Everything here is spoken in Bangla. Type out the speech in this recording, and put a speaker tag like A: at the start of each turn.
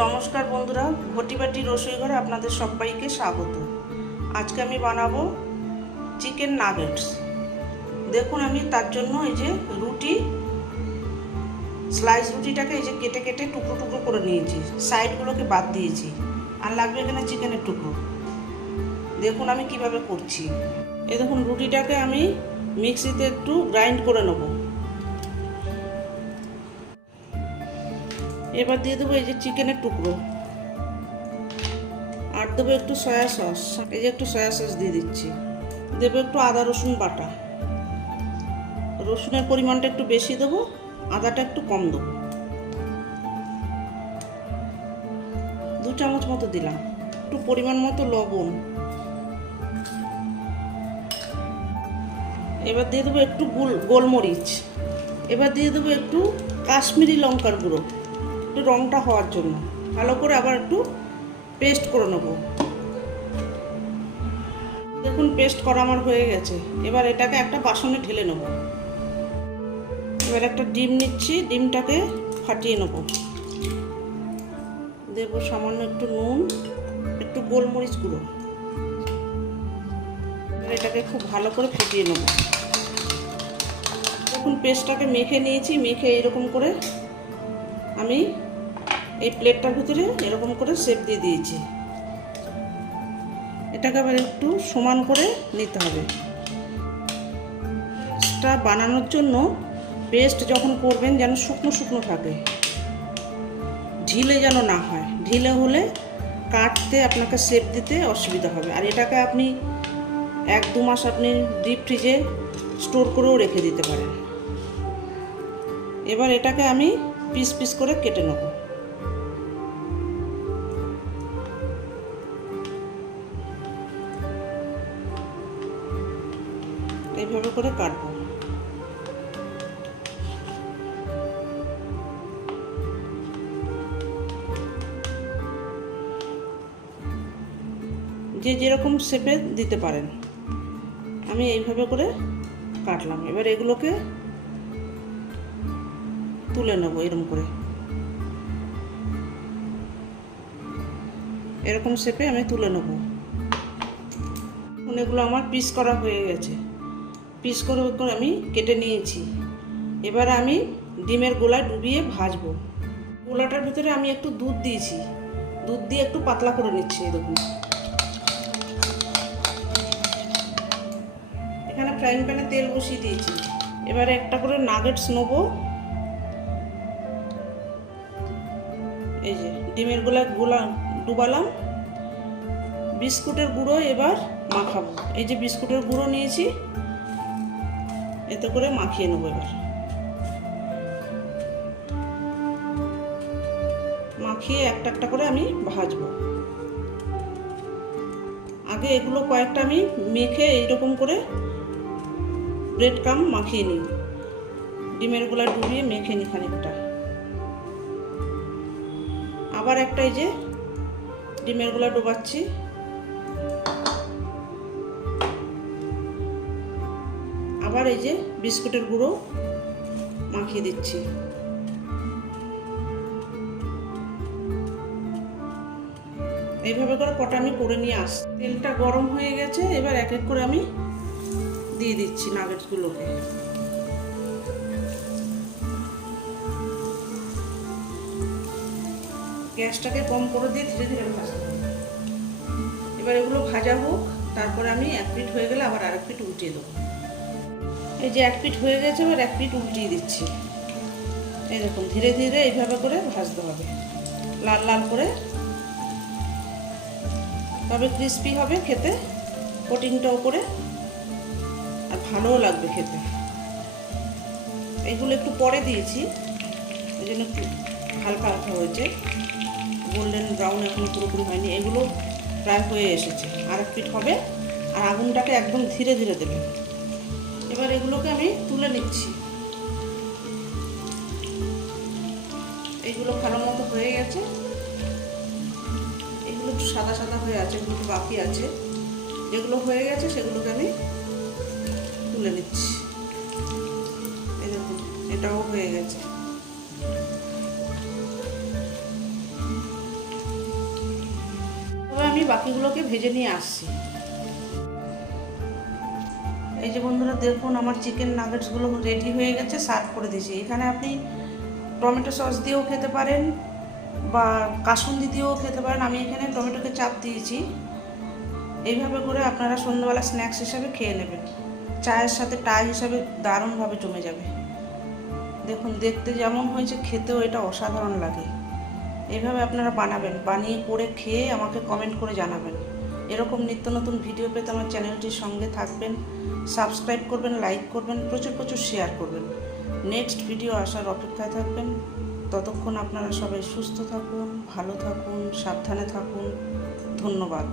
A: নমস্কার বন্ধুরা, ঘটিবাটি রসোই ঘরে আপনাদের সবাইকে স্বাগত। আজকে আমি বানাবো চিকেন নাগেটস। দেখুন আমি তার জন্য এই যে রুটি, স্লাইস রুটিটাকে এই যে কেটে কেটে টুকরো টুকরো করে নিয়েছি। সাইডগুলোকে বাদ দিয়েছি। আর লাগবে এখানে চিকেনের টুকরো। দেখুন আমি কীভাবে করছি। এই দেখুন রুটিটাকে আমি মিক্সিতে একটু গ্রাইন্ড করে নেব। এবার দিয়ে দেবো এই যে চিকেনের টুকরো। আর দেবো একটু সয়া সস এই যে একটু সয়া সস দিয়ে দিচ্ছি। দেবো একটু আদা, রসুন বাটা। রসুনের পরিমাণটা একটু বেশি দেবো, আদাটা একটু কম দেবো। দু চামচ মতো দিলাম। একটু পরিমাণ মতো লবণ। এবার দিয়ে দেবো একটু গোল, গোলমরিচ। এবার দিয়ে দেবো একটু কাশ্মীরি লঙ্কার গুঁড়ো। একটু রঙটা হওয়ার জন্য। ভালো করে আবার একটু পেস্ট করে নেব। দেখুন পেস্ট করা আমার হয়ে গেছে। এবার এটাকে একটা বাসনে ঢেলে নেব। এবার একটা ডিম নিচ্ছি, ডিমটাকে ফাটিয়ে নেব। দেবো সামান্য একটু নুন, একটু গোলমরিচ গুঁড়ো। এটাকে খুব ভালো করে ফুটিয়ে নেব। দেখুন পেস্টটাকে মেখে নিয়েছি, মেখে এরকম করে আমি এই প্লেটটার ভিতরে এরকম করে শেপ দিয়ে দিয়েছি। এটাকে আবার একটু সমান করে নিতে হবে। পেস্টটা বানানোর জন্য পেস্ট যখন করবেন যেন শুকনো শুকনো থাকে। ঢিলে যেন না হয়। ঢিলে হলে কাটতে আপনাকে শেপ দিতে অসুবিধা হবে। আর এটাকে আপনি এক দু মাস আপনি ডিপ ফ্রিজে স্টোর করেও রেখে দিতে পারেন। এবার এটাকে আমি পিস পিস করে কেটে নেব। এইভাবে করে কাটবো। যে যেরকম শেপে দিতে পারেন। আমি এইভাবে করে কাটলাম। এবার এগুলোকে তুলে নেব এরকম করে। এরকম শেপে আমি তুলে নেব। এগুলো আমার পিস করা হয়ে গেছে। পিস করে করে আমি কেটে নিয়েছি। এবার আমি ডিমের গোলায় ডুবিয়ে ভাজবো। গোলাটার ভিতরে আমি একটু দুধ দিয়েছি। দুধ দিয়ে একটু পাতলা করে নিচ্ছি এরকম। এখানে ফ্রাইং প্যানে তেল বসিয়ে দিয়েছি। এবারে একটা করে নাগেটস নেব। এই যে ডিমের গোলা গোলা ডুবালাম। বিস্কুটের গুঁড়ো এবার মাখাবো। এই যে বিস্কুটের গুঁড়ো নিয়েছি, এতে করে মাখিয়ে নেব এবার। মাখিয়ে একটা একটা করে আমি ভাজবো। আগে এগুলো কয়েকটা আমি মেখে এইরকম করে ব্রেড কাম মাখিয়ে নিই। ডিমের গোলা ডুবিয়ে মেখে নিই খানিকটা। আবার একটা এই যে ডিমেরগুলা ডোবাচ্ছি। আবার এই যে বিস্কুটের গুঁড়ো মাখিয়ে দিচ্ছি। এইভাবে করে কটা আমি করে নিয়ে আস তেলটা গরম হয়ে গেছে, এবার এক এক করে আমি দিয়ে দিচ্ছি নাগেটসগুলোকে গ্যাসটাকে কম করে দিয়ে ধীরে ধীরে ভাজতে হবে এবার এগুলো ভাজা হোক, তারপরে আমি এক পিঠ হয়ে গেলে আবার আরেক পিঠ উল্টিয়ে দেবো। এই যে এক পিঠ হয়ে গেছে, এবার এক পিঠ উল্টিয়ে দিচ্ছি। এই দেখুন, ধীরে ধীরে এইভাবে করে ভাজতে হবে। লাল লাল করে। তবে ক্রিস্পি হবে খেতে কোটিংটাও করে। আর ভালোও লাগবে খেতে। এগুলো একটু পরে দিয়েছি ওই জন্য একটু হালকা হালকা হয়েছে। গোল্ডেন ব্রাউন এখন পুরোপুরি হয়নি, এগুলো প্রায় হয়ে এসেছে। আর এক পিঠ হবে, আর আগুনটাকে একদম ধীরে ধীরে দেবে। এবার এগুলোকে আমি তুলে নিচ্ছি। এগুলো ভালো মতো হয়ে গেছে। এগুলো সাদা সাদা হয়ে আছে, এগুলো বাকি আছে। যেগুলো হয়ে গেছে, সেগুলোকে আমি তুলে নিচ্ছি। এটাও হয়ে গেছে। বাকিগুলোকে ভেজে নিয়ে আসছি। এই যে বন্ধুরা, দেখুন, আমার চিকেন নাগেটসগুলো রেডি হয়ে গেছে সার্ভ করে দিয়েছি। এখানে আপনি টমেটো সস দিয়েও খেতে পারেন বা কাসুন্দি দিয়েও খেতে পারেন। আমি এখানে টমেটোকে চাপ দিয়েছি। এইভাবে করে আপনারা সন্ধ্যাবেলা স্ন্যাক্স হিসাবে খেয়ে নেবেন। চায়ের সাথে টাই হিসাবে দারুণভাবে জমে যাবে। দেখুন, দেখতে যেমন হয়েছে, খেতেও এটা অসাধারণ লাগে। এইভাবে আপনারা বানাবেন, বানিয়ে করে খেয়ে আমাকে কমেন্ট করে জানাবেন। এরকম নিত্য নতুন ভিডিও পেতে আমার চ্যানেলটির সঙ্গে থাকবেন সাবস্ক্রাইব করবেন লাইক করবেন, প্রচুর প্রচুর শেয়ার করবেন। নেক্সট ভিডিও আসার অপেক্ষায় থাকবেন। ততক্ষণ আপনারা সবাই সুস্থ থাকুন, ভালো থাকুন, সাবধানে থাকুন। ধন্যবাদ।